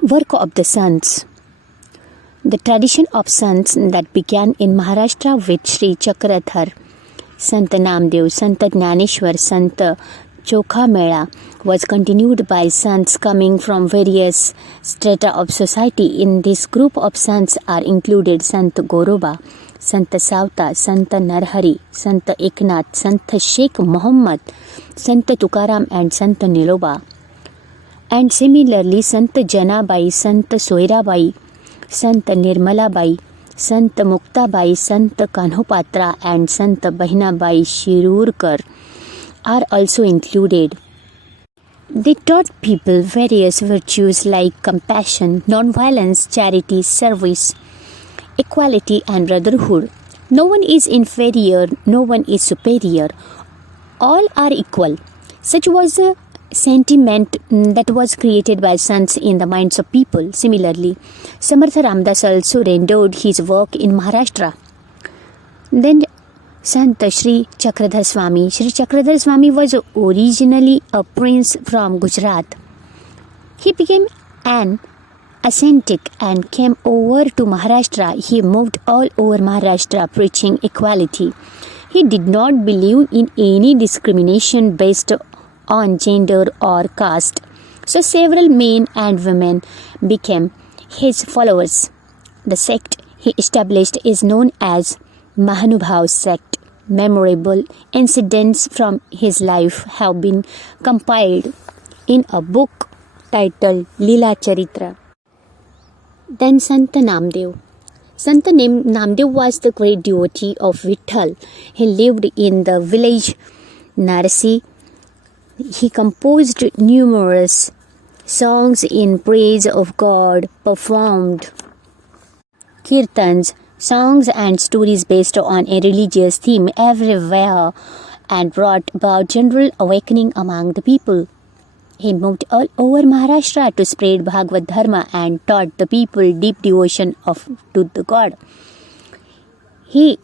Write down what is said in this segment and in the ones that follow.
Work of the Sants. The tradition of sants that began in Maharashtra with Sri Chakradhar, Sant Namdev, Sant Jnaneshwar, Sant Chokhamela was continued by sants coming from various strata of society. In this group of sants are included Sant Goroba, Sant Savta, Sant Narhari, Sant Eknath, Sant Sheikh Muhammad, Sant Tukaram and Sant Niloba. And similarly Sant Janabai, Sant Soirabai, Sant Nirmalabai, Sant Muktabai, Sant Kanhopatra and Sant Bahinabai Shirurkar are also included. They taught people various virtues like compassion, non-violence, charity, service, equality and brotherhood. No one is inferior, no one is superior. All are equal. Such was the sentiment that was created by sants in the minds of people. Similarly, Samartha Ramdas also rendered his work in Maharashtra. Then Sant Sri Chakradhar Swami. Sri Chakradhar Swami was originally a prince from Gujarat. He became an ascetic and came over to Maharashtra. He moved all over Maharashtra preaching equality. He did not believe in any discrimination based on gender or caste. So several men and women became his followers. The sect he established is known as Mahanubhav sect. Memorable incidents from his life have been compiled in a book titled Leela Charitra. Then Sant Namdev. Sant Namdev was the great devotee of Vitthal. He lived in the village Narasi. He composed numerous songs in praise of God, performed kirtans, songs and stories based on a religious theme everywhere, and brought about general awakening among the people. He moved all over Maharashtra to spread Bhagavad Dharma and taught the people deep devotion to the God. He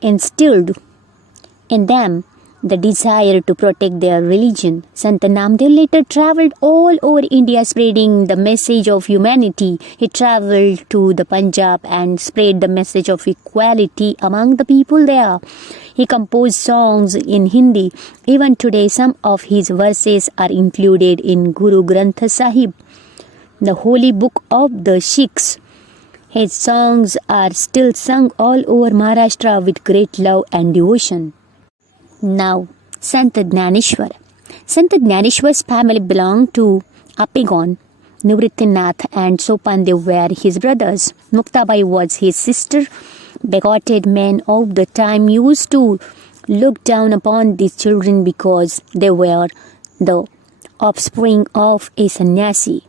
instilled in them the desire to protect their religion. Sant Namdev later travelled all over India spreading the message of humanity. He travelled to the Punjab and spread the message of equality among the people there. He composed songs in Hindi. Even today, some of his verses are included in Guru Granth Sahib, the holy book of the Sikhs. His songs are still sung all over Maharashtra with great love and devotion. Now, Sant Jnaneshwar. Sant Jnaneshwar's family belonged to Appegon. Nivrittinath and Sopandev were his brothers. Muktabai was his sister. Bigoted men of the time used to look down upon these children because they were the offspring of a sannyasi.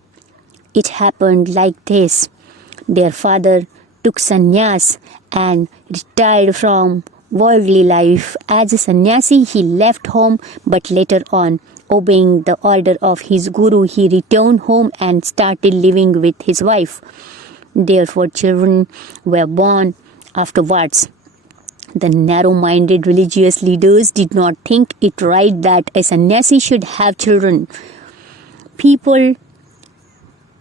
It happened like this. Their father took sannyas and retired from worldly life. As a sannyasi, he left home, but later on, obeying the order of his guru, he returned home and started living with his wife. Therefore, children were born afterwards. The narrow-minded religious leaders did not think it right that a sannyasi should have children. People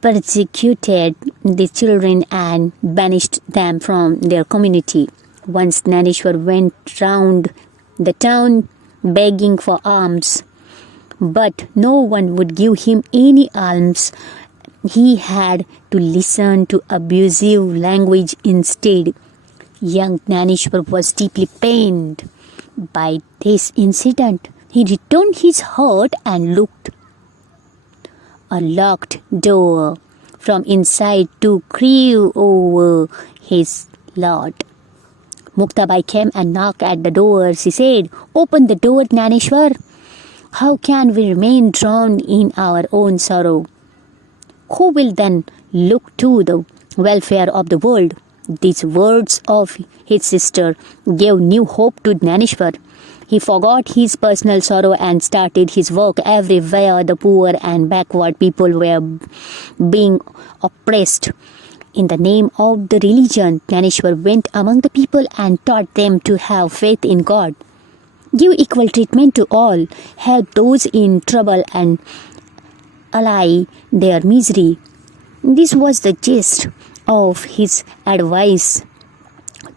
persecuted the children and banished them from their community. Once Jnaneshwar went round the town begging for alms, but no one would give him any alms. He had to listen to abusive language instead. Young Jnaneshwar was deeply pained by this incident. He returned his heart and looked a locked door from inside to creep over his Lord. Muktabai came and knocked at the door. She said, "Open the door, Jnaneshwar. How can we remain drowned in our own sorrow? Who will then look to the welfare of the world?" These words of his sister gave new hope to Jnaneshwar. He forgot his personal sorrow and started his work everywhere. The poor and backward people were being oppressed. In the name of the religion, Jnaneshwar went among the people and taught them to have faith in God. Give equal treatment to all. Help those in trouble and allay their misery. This was the gist of his advice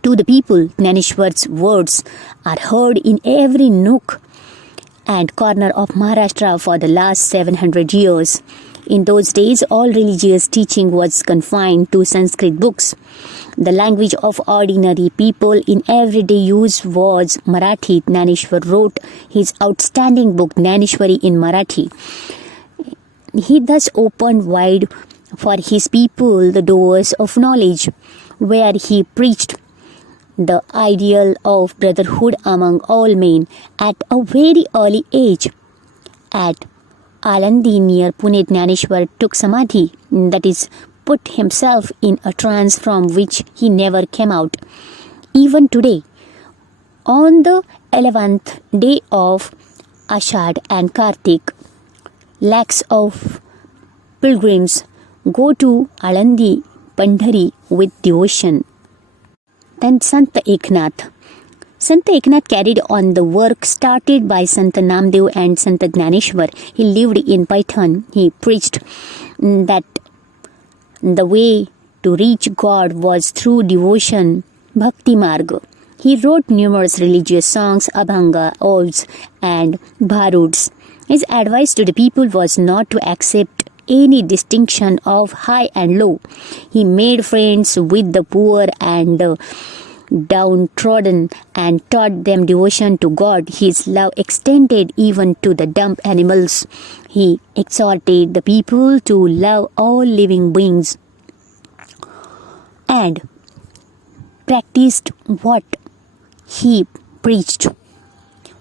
to the people. Gnaneshwar's words are heard in every nook and corner of Maharashtra for the last 700 years. In those days, all religious teaching was confined to Sanskrit books. The language of ordinary people in everyday use was Marathi. Gnaneshwar wrote his outstanding book Gnaneshwari in Marathi. He thus opened wide for his people the doors of knowledge, where he preached the ideal of brotherhood among all men at a very early age. At Alandi near Pune, Gnaneshwar took samadhi, that is, put himself in a trance from which he never came out. Even today, on the 11th day of Ashad and Kartik, lakhs of pilgrims go to Alandi, Pandhari with devotion. Then Sant Eknath. Sant Eknath carried on the work started by Sant Namdev and Sant Gnaneshwar. He lived in Paithan. He preached that the way to reach God was through devotion, Bhakti Marg. He wrote numerous religious songs, abhanga, odes, and bharuds. His advice to the people was not to accept any distinction of high and low. He made friends with the poor and the downtrodden and taught them devotion to God. His love extended even to the dumb animals. He exhorted the people to love all living beings and practiced what he preached.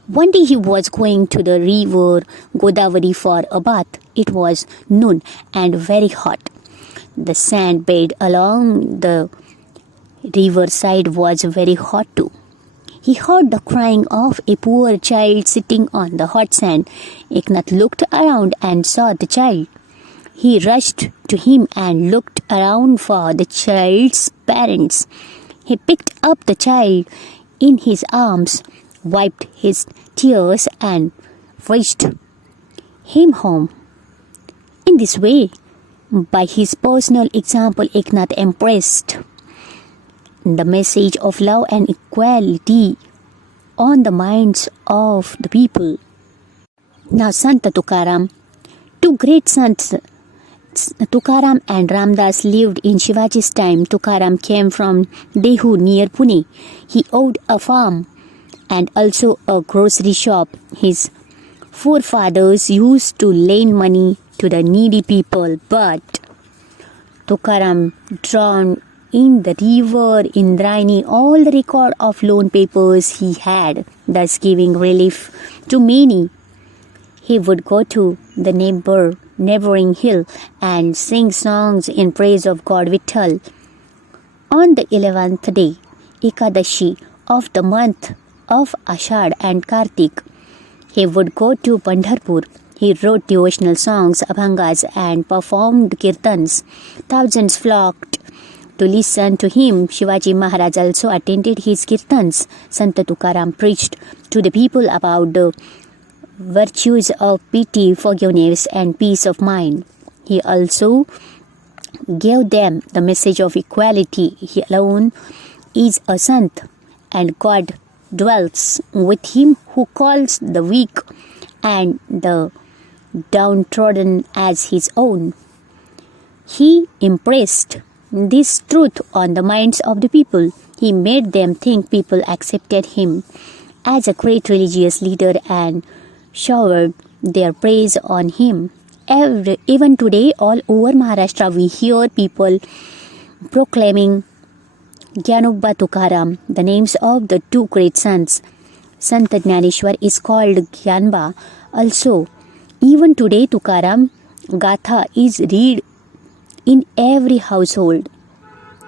One day he was going to the river Godavari for a bath. It was noon and very hot. The sand bed along the riverside was very hot too. He heard the crying of a poor child sitting on the hot sand. Eknath looked around and saw the child. He rushed to him and looked around for the child's parents. He picked up the child in his arms, wiped his tears and fetched him home. In this way, by his personal example, Eknath impressed the message of love and equality on the minds of the people. Now Sant Tukaram. Two great sons, Tukaram and Ramdas, lived in Shivaji's time. Tukaram came from Dehu near Pune. He owned a farm and also a grocery shop. His forefathers used to lend money to the needy people, but Tukaram drowned in the river Indrayani all the record of loan papers he had, thus giving relief to many. He would go to the neighboring hill and sing songs in praise of God Vitthal. On the 11th day, Ekadashi of the month of Ashad and Kartik, he would go to Pandharpur. He wrote devotional songs, abhangas, and performed kirtans. Thousands flocked to listen to him. Shivaji Maharaj also attended his kirtans. Sant Tukaram preached to the people about the virtues of pity, forgiveness, and peace of mind. He also gave them the message of equality. He alone is a sant, and God dwells with him who calls the weak and the downtrodden as his own. He impressed this truth on the minds of the people. He made them think people accepted him as a great religious leader and showered their praise on him. Even today, all over Maharashtra, we hear people proclaiming Gyanobba Tukaram, the names of the two great sons. Sant Gnaneshwar is called Gyanba. Also, even today, Tukaram Gatha is read in every household.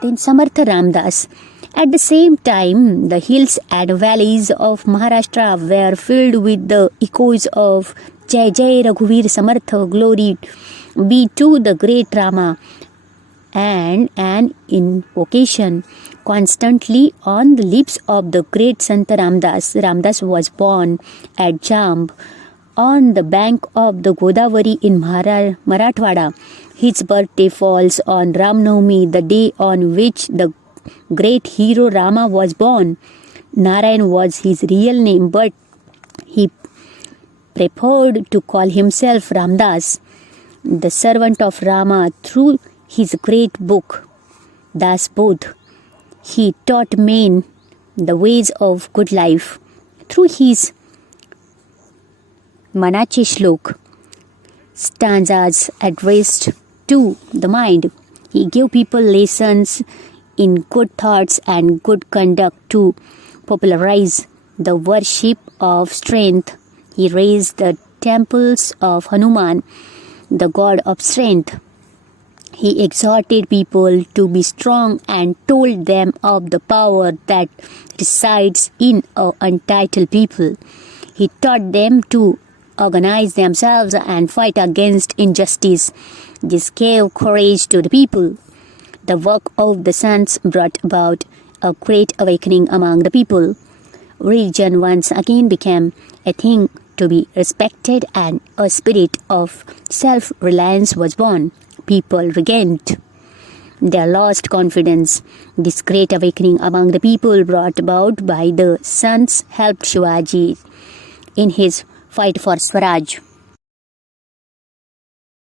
Then Samartha Ramdas. At the same time, the hills and valleys of Maharashtra were filled with the echoes of Jai Jai Raghuvir Samartha, glory be to the great Rama, and an invocation constantly on the lips of the great Sant Ramdas. Ramdas was born at Jamb on the bank of the Godavari in Marathwada. His birthday falls on Ram Navami, the day on which the great hero Rama was born. Narayan was his real name, but he preferred to call himself Ramdas, the servant of Rama. Through his great book, Das Bodh, he taught men the ways of good life. Through his Manache Shlok, stanzas addressed to the mind, he gave people lessons in good thoughts and good conduct. To popularize the worship of strength, he raised the temples of Hanuman, the god of strength. He exhorted people to be strong and told them of the power that resides in an untitled people. He taught them to organize themselves and fight against injustice. This gave courage to the people. The work of the saints brought about a great awakening among the people. Religion once again became a thing to be respected, and a spirit of self-reliance was born. People regained their lost confidence. This great awakening among the people brought about by the saints helped Shivaji in his fight for Swaraj.